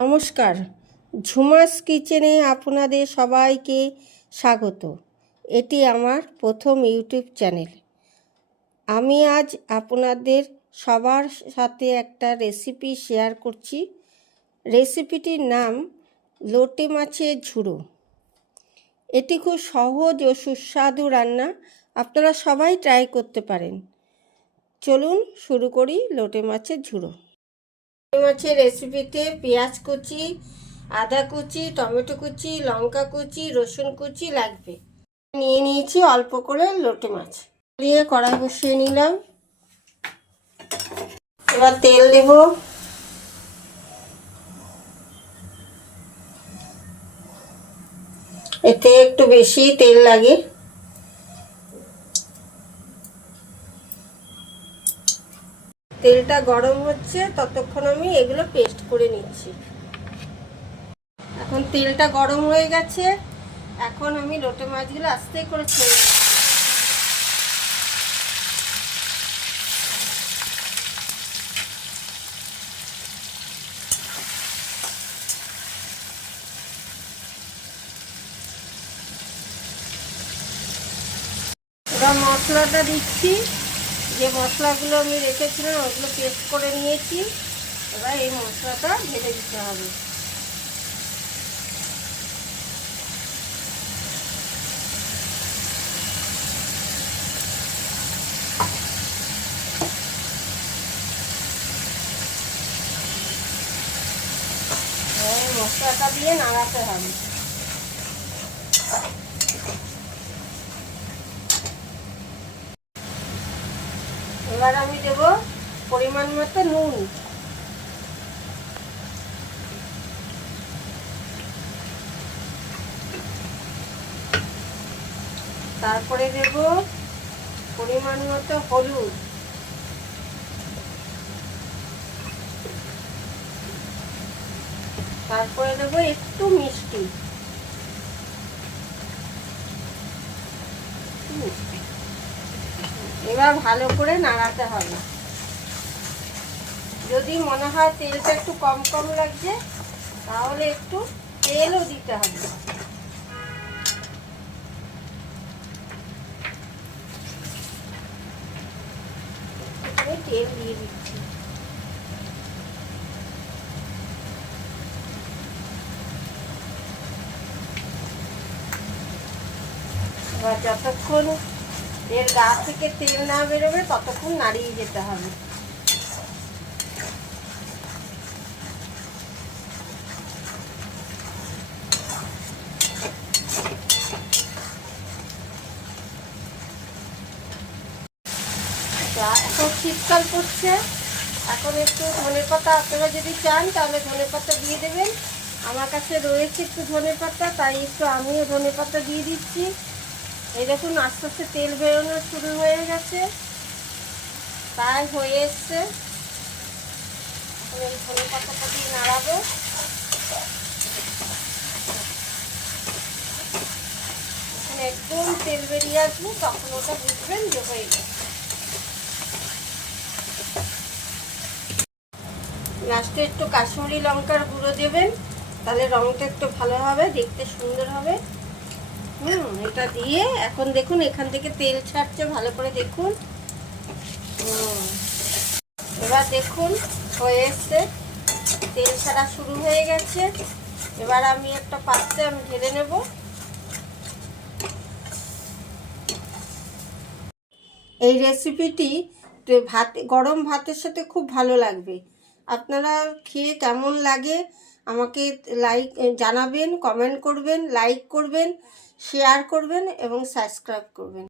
নমস্কার। ঝুমাস কিচেনে আপনাদের সবাইকে স্বাগত। এটি আমার প্রথম ইউটিউব চ্যানেল। আমি আজ আপনাদের সবার সাথে একটা রেসিপি শেয়ার করছি। রেসিপিটির নাম লোটে মাছের ঝুড়ো। এটি খুব সহজ ও সুস্বাদু রান্না। আপনারা সবাই ট্রাই করতে পারেন। চলুন শুরু করি লোটে মাছের ঝুড়ো। মাছের রেসিপিতে পেঁয়াজ কুচি, আদা কুচি, টমেটো কুচি, লঙ্কা কুচি, রসুন কুচি লাগবে। নিয়ে নিয়েছি অল্প করে লোটে মাছ। দিয়ে কড়াই বসিয়ে নিলাম। এবার তেল দেব। এতে একটু বেশি তেল লাগে। তেলটা গরম হচ্ছে, ততক্ষণ আমি এগুলো পেস্ট করে নিচ্ছি। এখন তেলটা গরম হয়ে গেছে, এখন আমি লোটে মাছগুলো আস্তে করে ছেড়ে মশলাটা দিচ্ছি। যে মশলাগুলো আমি রেখেছিলাম, ওগুলো পেস্ট করে নিয়েছি। এবার এই মশলাটা ঢেলে দিতে হবে। মশলাটা দিয়ে নাড়াতে হবে। এবার আমি দেব পরিমাণ মতো নুন। তারপরে দেব পরিমাণ মতো হলুদ। তারপরে দেবো একটু মিষ্টি। মিষ্টি। এবার ভালো করে নাড়াতে হবে। যদি মনে হয় তেলটা একটু কম কম লাগছে, তাহলে একটু তেলও দিতে হবে। তেল দিয়ে দিচ্ছি। এবার যতক্ষণ এর গা থেকে তেল না বেরোবে ততক্ষণ নাড়িয়ে যেতে হবে। এখন শীতকাল পড়ছে। এখন একটু ধনে পাতা আপনারা যদি চান, তাহলে ধনে পাতা দিয়ে দেবেন। আমার কাছে রয়েছে একটু ধনে পাতা, তাই একটু আমিও ধনে পাতা দিয়ে দিচ্ছি। এই দেখুন, আস্তে আস্তে তেল বেরোনো শুরু হয়ে গেছে। তাই হয়ে এসছে। এই ধনে পাতাটা দিয়ে নাড়াবো। একদম তেল বেরিয়ে আসবে, তখন ওটা বুঝবেন যে হয়ে গেছে। লাস্টে একটু কাশ্মীরি লঙ্কার গুঁড়ো দেবেন, তাহলে রঙটা একটু ভালো হবে, দেখতে সুন্দর হবে। হুম, এটা দিয়ে এখন দেখুন, এখান থেকে তেল ছাড়ছে, ভালো করে দেখুন। এবার দেখুন, হয়ে এসছে। তেল ছাড়া শুরু হয়ে গেছে। এবার আমি একটা পাত্রে আমি ঢেলে নেব। এই রেসিপিটি ভাত, গরম ভাতের সাথে খুব ভালো লাগবে। আপনারা খেয়ে কেমন লাগে, আমাকে লাইক জানাবেন কমেন্ট করবেন লাইক করবেন। শেয়ার করবেন এবং সাবস্ক্রাইব করবেন।